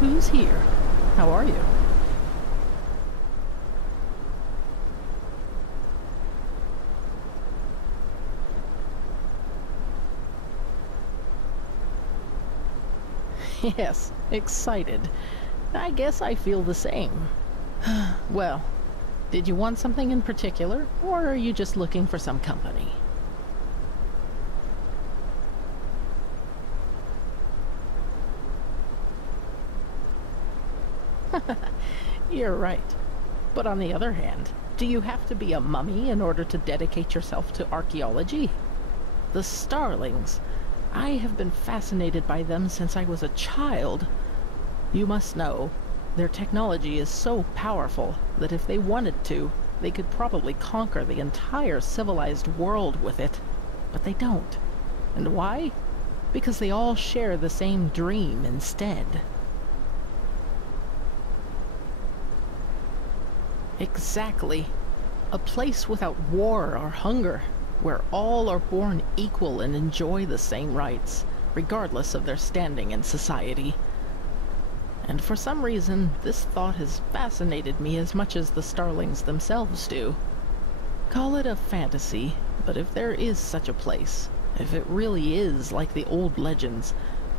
who's here. How are you? Yes, excited. I guess I feel the same. Well, did you want something in particular, or are you just looking for some company? You're right. But on the other hand, do you have to be a mummy in order to dedicate yourself to archaeology? The starlings. I have been fascinated by them since I was a child. You must know, their technology is so powerful that if they wanted to, they could probably conquer the entire civilized world with it. But they don't. And why? Because they all share the same dream instead. Exactly. A place without war or hunger, where all are born equal and enjoy the same rights, regardless of their standing in society. And for some reason, this thought has fascinated me as much as the starlings themselves do. Call it a fantasy, but if there is such a place, if it really is like the old legends,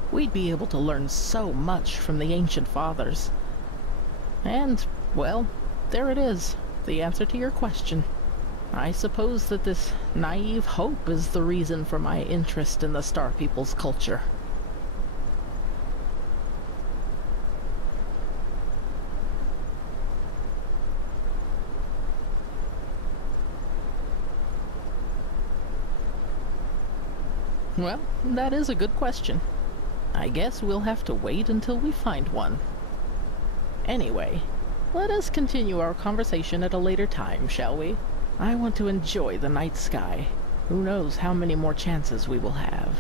we'd be able to learn so much from the ancient fathers. And, well, there it is, the answer to your question. I suppose that this naive hope is the reason for my interest in the Star People's culture. Well, that is a good question. I guess we'll have to wait until we find one. Anyway, let us continue our conversation at a later time, shall we? I want to enjoy the night sky. Who knows how many more chances we will have.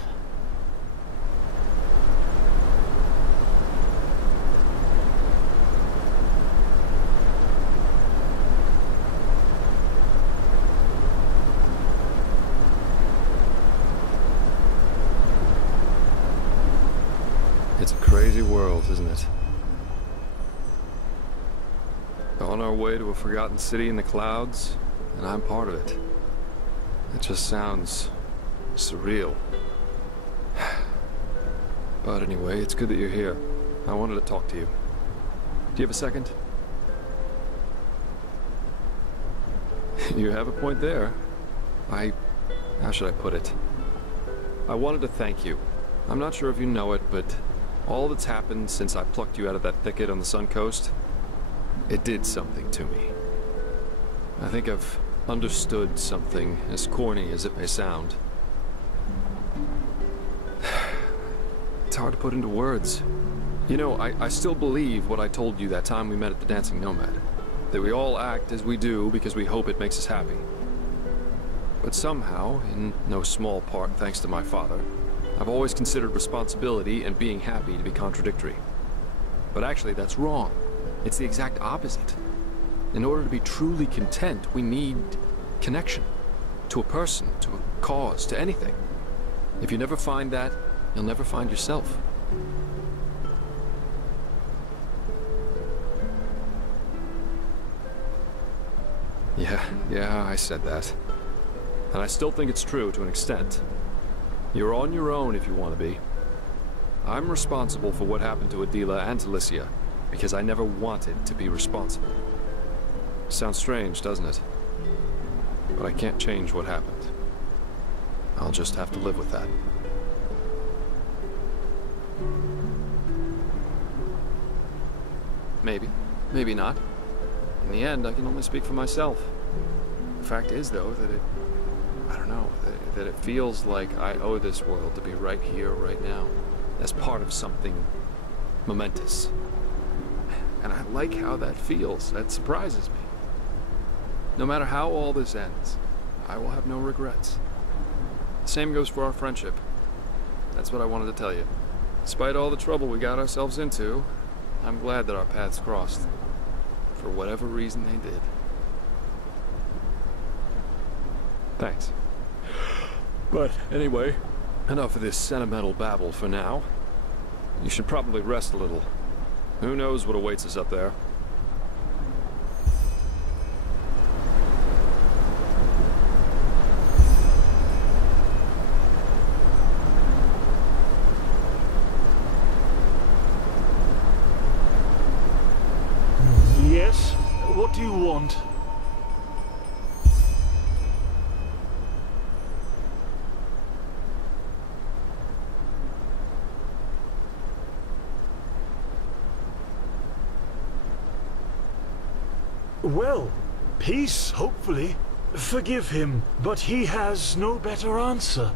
It's a crazy world, isn't it? On our way to a forgotten city in the clouds, and I'm part of it. It just sounds surreal. But anyway, it's good that you're here. I wanted to talk to you. Do you have a second? You have a point there. How should I put it? I wanted to thank you. I'm not sure if you know it, but all that's happened since I plucked you out of that thicket on the Sun Coast, it did something to me. I think I've understood something, as corny as it may sound. It's hard to put into words. You know, I still believe what I told you that time we met at the Dancing Nomad. That we all act as we do because we hope it makes us happy. But somehow, in no small part thanks to my father, I've always considered responsibility and being happy to be contradictory. But actually, that's wrong. It's the exact opposite. In order to be truly content, we need connection. To a person, to a cause, to anything. If you never find that, you'll never find yourself. Yeah, I said that. And I still think it's true to an extent. You're on your own if you want to be. I'm responsible for what happened to Adila and to Licia, because I never wanted to be responsible. Sounds strange, doesn't it? But I can't change what happened. I'll just have to live with that. Maybe. Maybe not. In the end, I can only speak for myself. The fact is, though, that I don't know, that it feels like I owe this world to be right here, right now, as part of something momentous. And I like how that feels. That surprises me. No matter how all this ends, I will have no regrets. The same goes for our friendship. That's what I wanted to tell you. Despite all the trouble we got ourselves into, I'm glad that our paths crossed. For whatever reason they did. Thanks. But anyway, enough of this sentimental babble for now. You should probably rest a little. Who knows what awaits us up there? Yes? What do you want? Well, peace, hopefully. Forgive him, but he has no better answer.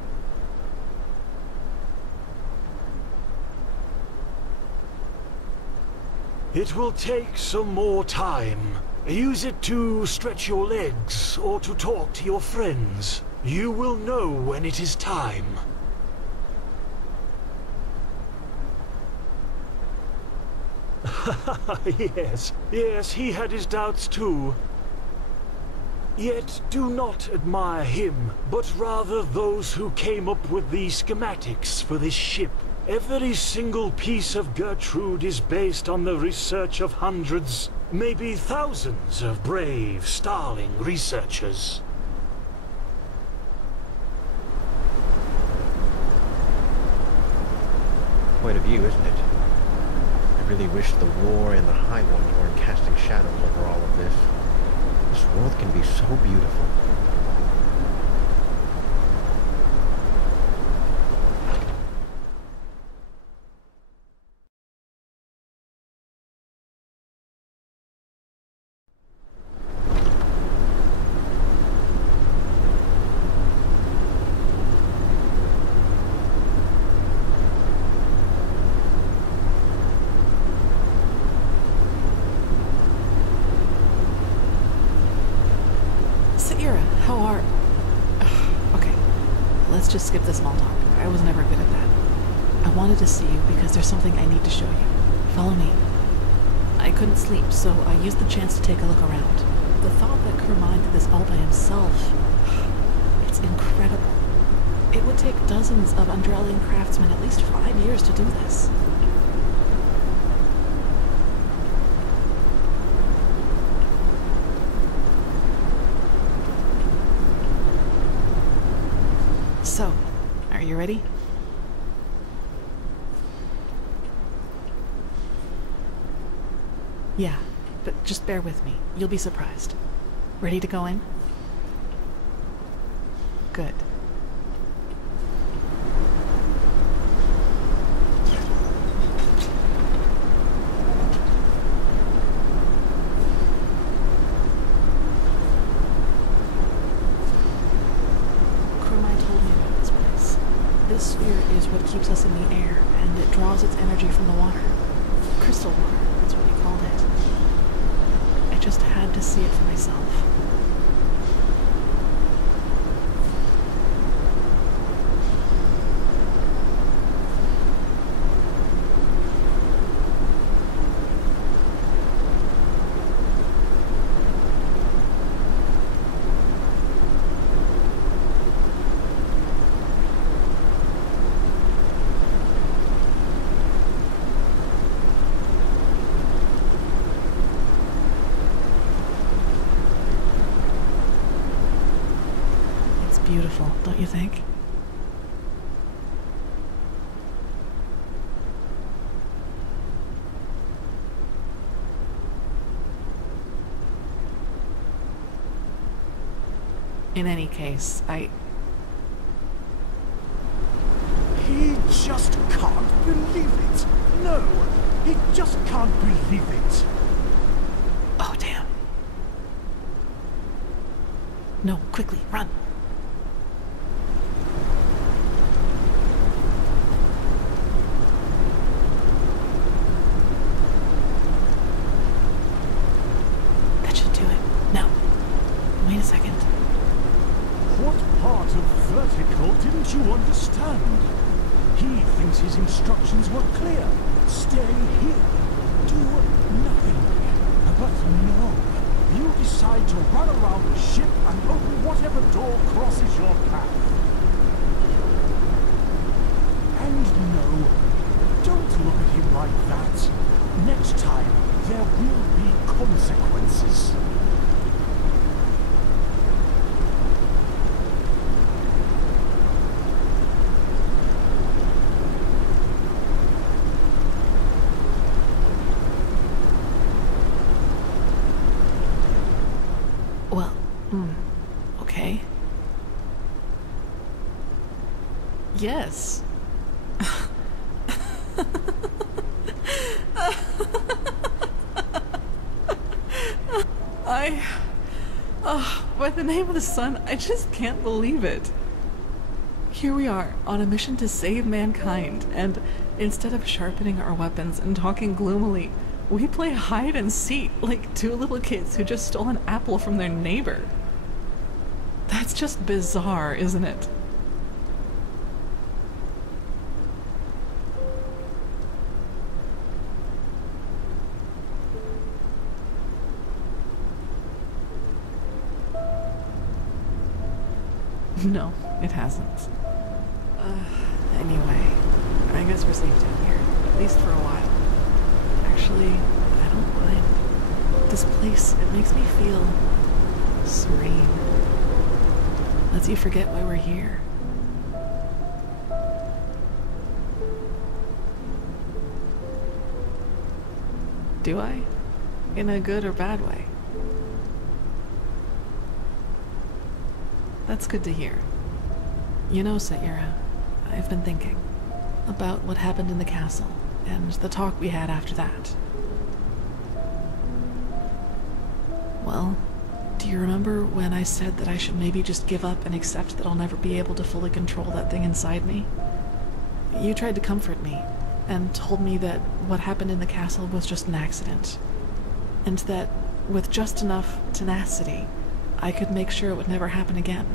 It will take some more time. Use it to stretch your legs or to talk to your friends. You will know when it is time. Yes, he had his doubts too. Yet do not admire him, but rather those who came up with the schematics for this ship. Every single piece of Gertrude is based on the research of hundreds, maybe thousands of brave, starling researchers. Point of view, isn't it? I really wish the war and the High Ones weren't casting shadows over all of this. This world can be so beautiful. Just skip the small talk. I was never good at that. I wanted to see you because there's something I need to show you. Follow me. I couldn't sleep, so I used the chance to take a look around. The thought that Kermine did this all by himself, it's incredible. It would take dozens of Enderalian craftsmen at least 5 years to do this. So, are you ready? Yeah, but just bear with me. You'll be surprised. Ready to go in? Good. This sphere is what keeps us in the air, and it draws its energy from the water. Crystal water, that's what he called it. I just had to see it for myself. Beautiful, don't you think? In any case, He just can't believe it. No, he just can't believe it. Oh, damn. No, quickly, run. Wait a second. What part of vertical didn't you understand? He thinks his instructions were clear. Stay here. Do nothing. But no. You decide to run around the ship and open whatever door crosses your path. And no, don't look at him like that. Next time, there will be consequences. Well, okay. Yes. By the name of the sun, I just can't believe it. Here we are, on a mission to save mankind, and instead of sharpening our weapons and talking gloomily, we play hide and seek like two little kids who just stole an apple from their neighbor. That's just bizarre, isn't it? No, it hasn't. Anyway, I guess we're safe down here, at least for a while. Actually, I don't mind. This place, it makes me feel serene. Lets you forget why we're here. Do I? In a good or bad way? That's good to hear. You know, Saira, I've been thinking about what happened in the castle and the talk we had after that. Well, do you remember when I said that I should maybe just give up and accept that I'll never be able to fully control that thing inside me? You tried to comfort me and told me that what happened in the castle was just an accident, and that with just enough tenacity, I could make sure it would never happen again.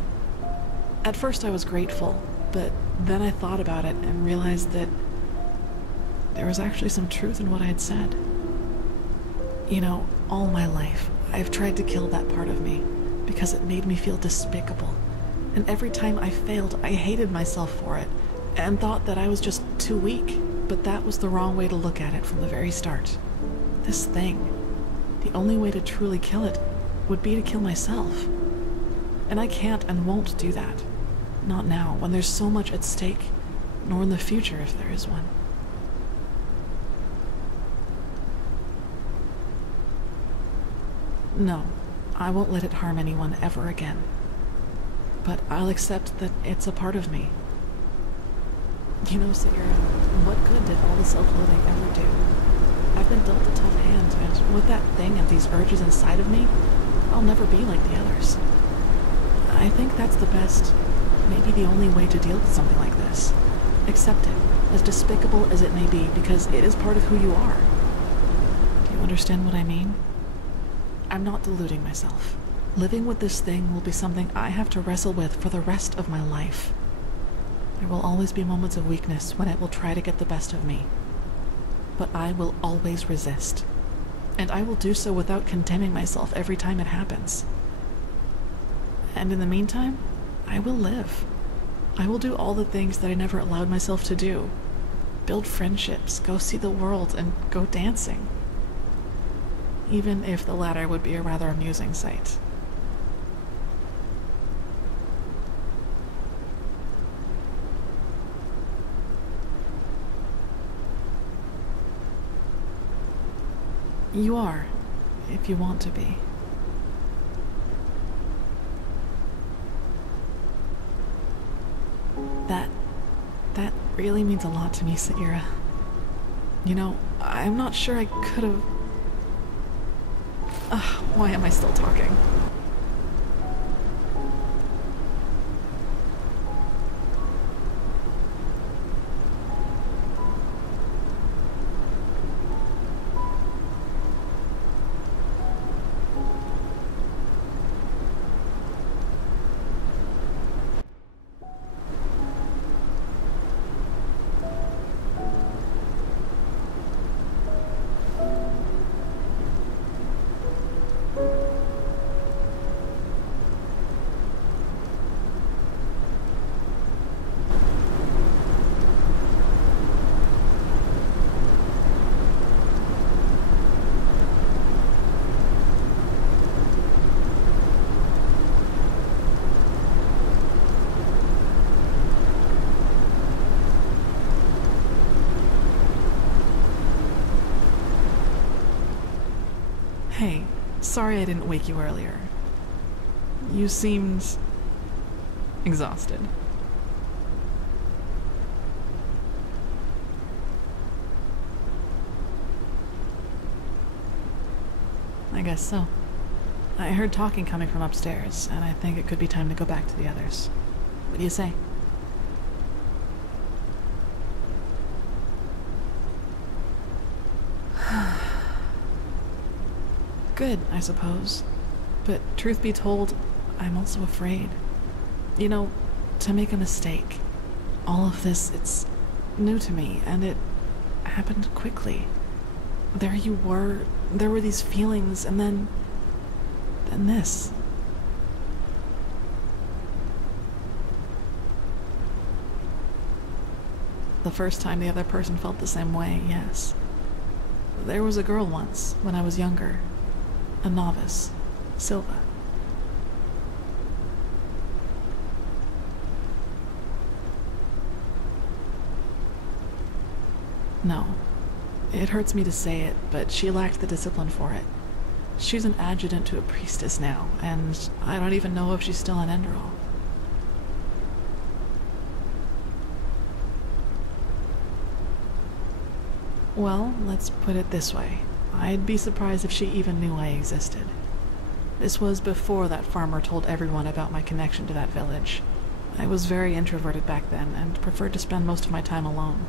At first I was grateful, but then I thought about it and realized that there was actually some truth in what I had said. You know, all my life, I've tried to kill that part of me because it made me feel despicable. And every time I failed, I hated myself for it and thought that I was just too weak. But that was the wrong way to look at it from the very start. This thing, the only way to truly kill it would be to kill myself. And I can't and won't do that. Not now, when there's so much at stake, nor in the future if there is one. No, I won't let it harm anyone ever again. But I'll accept that it's a part of me. You know, Saira, what good did all the self-loathing ever do? I've been dealt a tough hand, and with that thing and these urges inside of me, I'll never be like the others. I think that's the best, maybe the only way to deal with something like this. Accept it, as despicable as it may be, because it is part of who you are. Do you understand what I mean? I'm not deluding myself. Living with this thing will be something I have to wrestle with for the rest of my life. There will always be moments of weakness when it will try to get the best of me. But I will always resist. And I will do so without condemning myself every time it happens. And in the meantime, I will live. I will do all the things that I never allowed myself to do. Build friendships, go see the world, and go dancing. Even if the latter would be a rather amusing sight. You are, if you want to be. That really means a lot to me, Saira. You know, I'm not sure I could have... why am I still talking? Sorry I didn't wake you earlier. You seemed exhausted. I guess so. I heard talking coming from upstairs, and I think it could be time to go back to the others. What do you say? Good, I suppose. But truth be told, I'm also afraid. You know, to make a mistake. All of this, it's new to me, and it happened quickly. There you were, there were these feelings, and then this. The first time the other person felt the same way, yes. There was a girl once, when I was younger. A novice. Silva. No. It hurts me to say it, but she lacked the discipline for it. She's an adjutant to a priestess now, and I don't even know if she's still in Enderal. Well, let's put it this way. I'd be surprised if she even knew I existed. This was before that farmer told everyone about my connection to that village. I was very introverted back then and preferred to spend most of my time alone.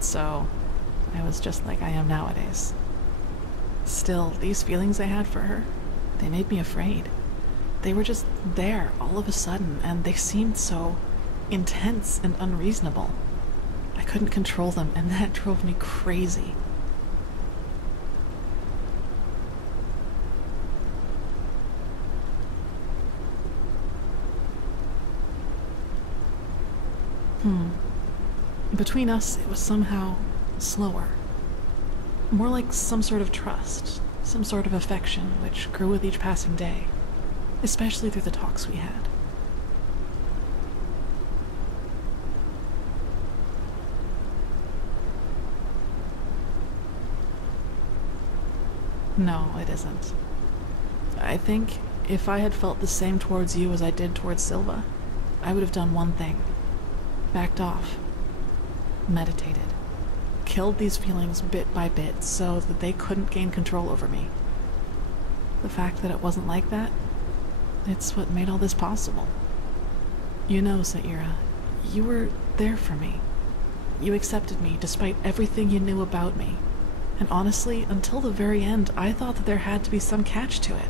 So, I was just like I am nowadays. Still, these feelings I had for her, they made me afraid. They were just there all of a sudden, and they seemed so intense and unreasonable. I couldn't control them, and that drove me crazy. Between us, it was somehow slower. More like some sort of trust, some sort of affection, which grew with each passing day, especially through the talks we had. No, it isn't. I think if I had felt the same towards you as I did towards Silva, I would have done one thing. Backed off. Meditated. Killed these feelings bit by bit so that they couldn't gain control over me. The fact that it wasn't like that, it's what made all this possible. You know, Saira, you were there for me. You accepted me despite everything you knew about me. And honestly, until the very end, I thought that there had to be some catch to it.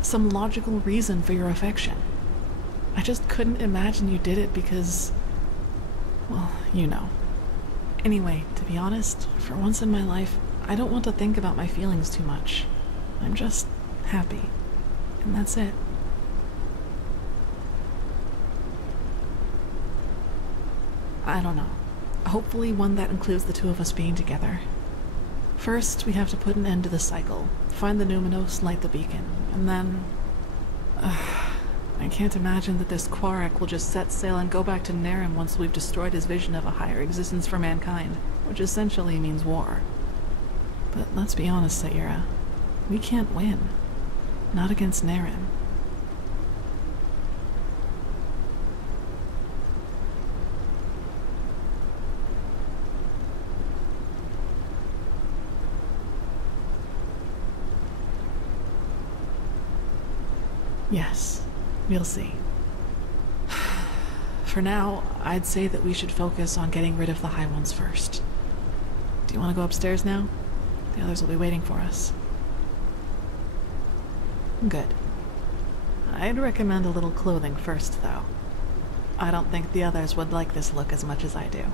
Some logical reason for your affection. I just couldn't imagine you did it because... well, you know. Anyway, to be honest, for once in my life, I don't want to think about my feelings too much. I'm just happy. And that's it. I don't know. Hopefully one that includes the two of us being together. First, we have to put an end to the cycle, find the Numinos, light the beacon, and then... I can't imagine that this Quarak will just set sail and go back to Narim once we've destroyed his vision of a higher existence for mankind, which essentially means war. But let's be honest, Saira. We can't win. Not against Narim. Yes, we'll see. For now, I'd say that we should focus on getting rid of the High Ones first. Do you want to go upstairs now? The others will be waiting for us. Good. I'd recommend a little clothing first, though. I don't think the others would like this look as much as I do.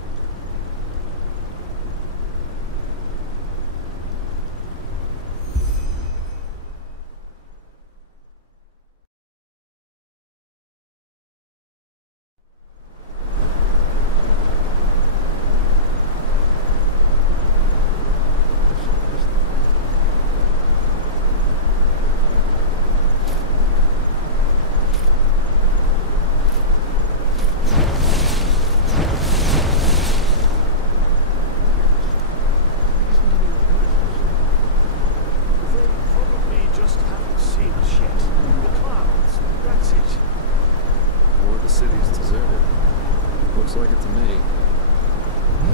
Looks like it to me.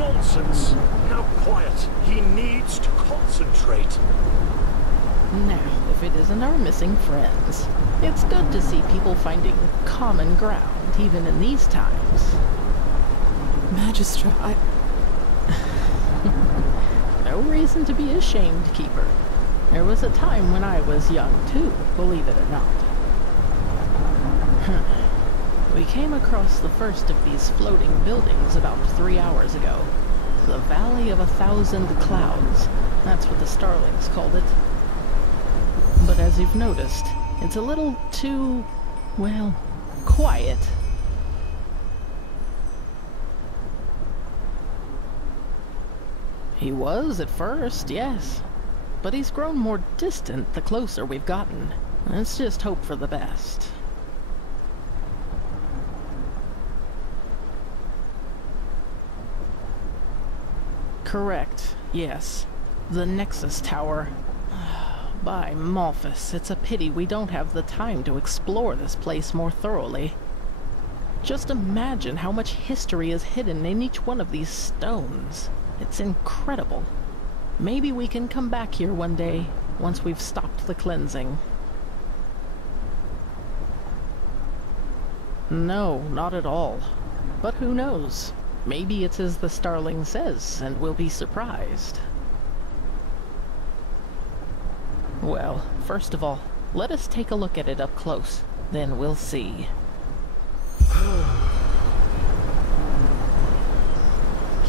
Nonsense! Now quiet. He needs to concentrate. Now, if it isn't our missing friends, it's good to see people finding common ground, even in these times. Magistra, No reason to be ashamed, Keeper. There was a time when I was young, too, believe it or not. We came across the first of these floating buildings about 3 hours ago. The Valley of 1,000 Clouds. That's what the Starlings called it. But as you've noticed, it's a little too, well, quiet. He was at first, yes. But he's grown more distant the closer we've gotten. Let's just hope for the best. Correct, yes. The Nexus Tower. By Malphus, it's a pity we don't have the time to explore this place more thoroughly. Just imagine how much history is hidden in each one of these stones. It's incredible. Maybe we can come back here one day, once we've stopped the cleansing. No, not at all. But who knows? Maybe it's as the Starling says, and we'll be surprised. Well, first of all, let us take a look at it up close. Then we'll see.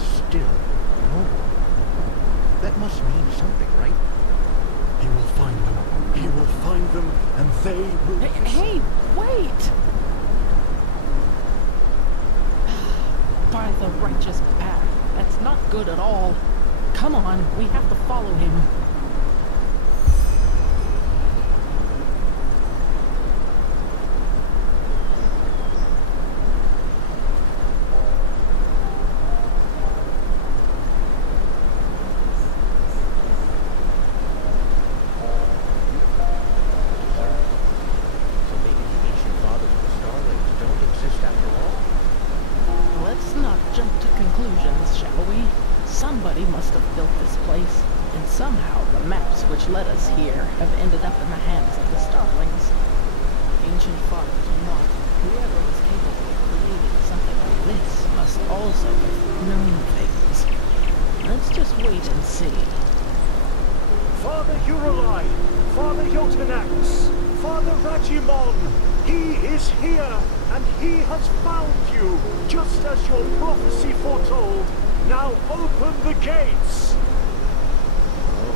Still, no. That must mean something, right? He will find them. He will find them, and they will... Hey, wait! By the righteous path. That's not good at all. Come on, we have to follow him. So maybe the ancient fathers of the Starlings don't exist after all? Let's not jump to conclusions, shall we? Somebody must have built this place, and somehow the maps which led us here have ended up in the hands of the Starlings. Ancient fathers or not, whoever was capable of creating something like this must also have known things. Let's just wait and see. Father Uralai, Father Jotanax, Father Rajimon, he is here, and he has found you, just as your prophecy foretold. Now open the gates! Oh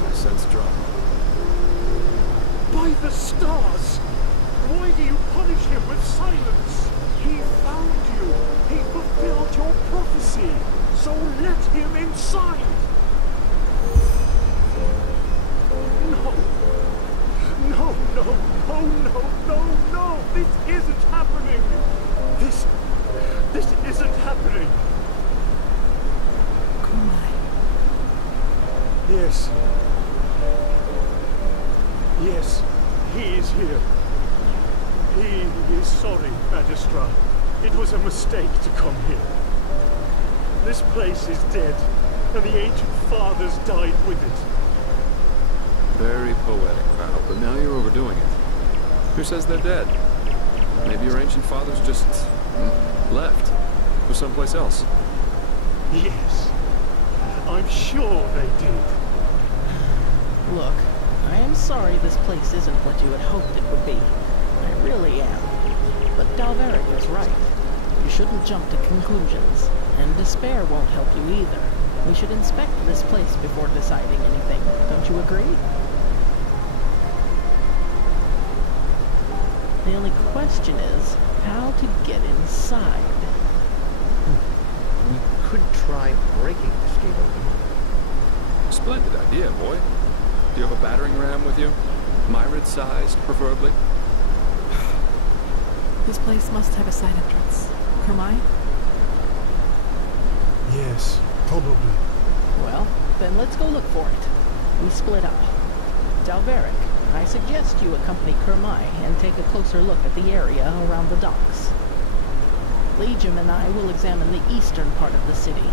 my sense drop. By the stars! Why do you punish him with silence? He found you. He fulfilled your prophecy. So let him inside. No. No, no, no, no, no, no. This isn't happening. This isn't happening. Kumai. Yes. Yes, he is here. He is sorry, Magistra. It was a mistake to come here. This place is dead, and the ancient fathers died with it. Very poetic, pal, but now you're overdoing it. Who says they're dead? Maybe your ancient fathers just left for someplace else. Yes, I'm sure they did. Look, I am sorry this place isn't what you had hoped it would be. I really am. But Dalveric is right. You shouldn't jump to conclusions, and despair won't help you either. We should inspect this place before deciding anything. Don't you agree? The only question is how to get inside. We could try breaking this gate open. Splendid idea, boy. Do you have a battering ram with you? Myrid-sized, preferably? This place must have a side entrance. Kumai? Yes, probably. Well, then let's go look for it. We split up. Dalveric, I suggest you accompany Kermai and take a closer look at the area around the docks. Legium and I will examine the eastern part of the city.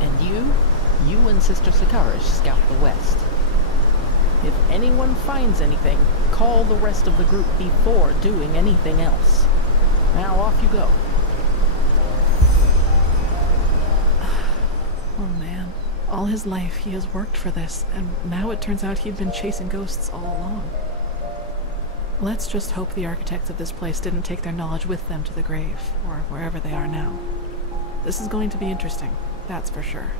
And you and Sister Sakarish scout the west. If anyone finds anything, call the rest of the group before doing anything else. Now off you go. Oh man, all his life he has worked for this, and now it turns out he'd been chasing ghosts all along. Let's just hope the architects of this place didn't take their knowledge with them to the grave, or wherever they are now. This is going to be interesting, that's for sure.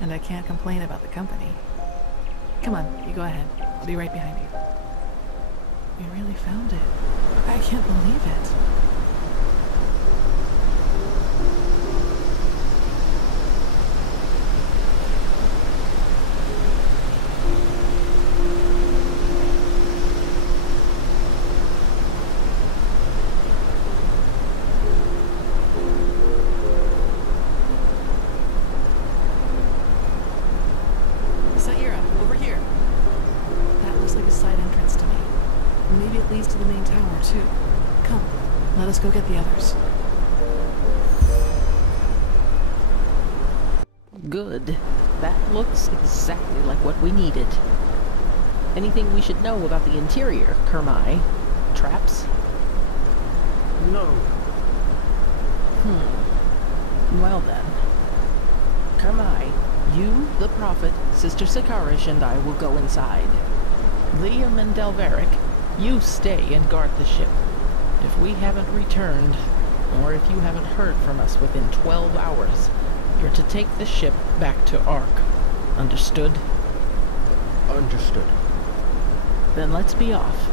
And I can't complain about the company. Come on, you go ahead. I'll be right behind you. We really found it. I can't believe it. Let's go get the others. Good. That looks exactly like what we needed. Anything we should know about the interior, Kermai? Traps? No. Well then. Kermai, you, the Prophet, Sister Sakarish, and I will go inside. Liam and Delveric, you stay and guard the ship. If we haven't returned, or if you haven't heard from us within 12 hours, you're to take the ship back to Ark. Understood? Understood. Then let's be off.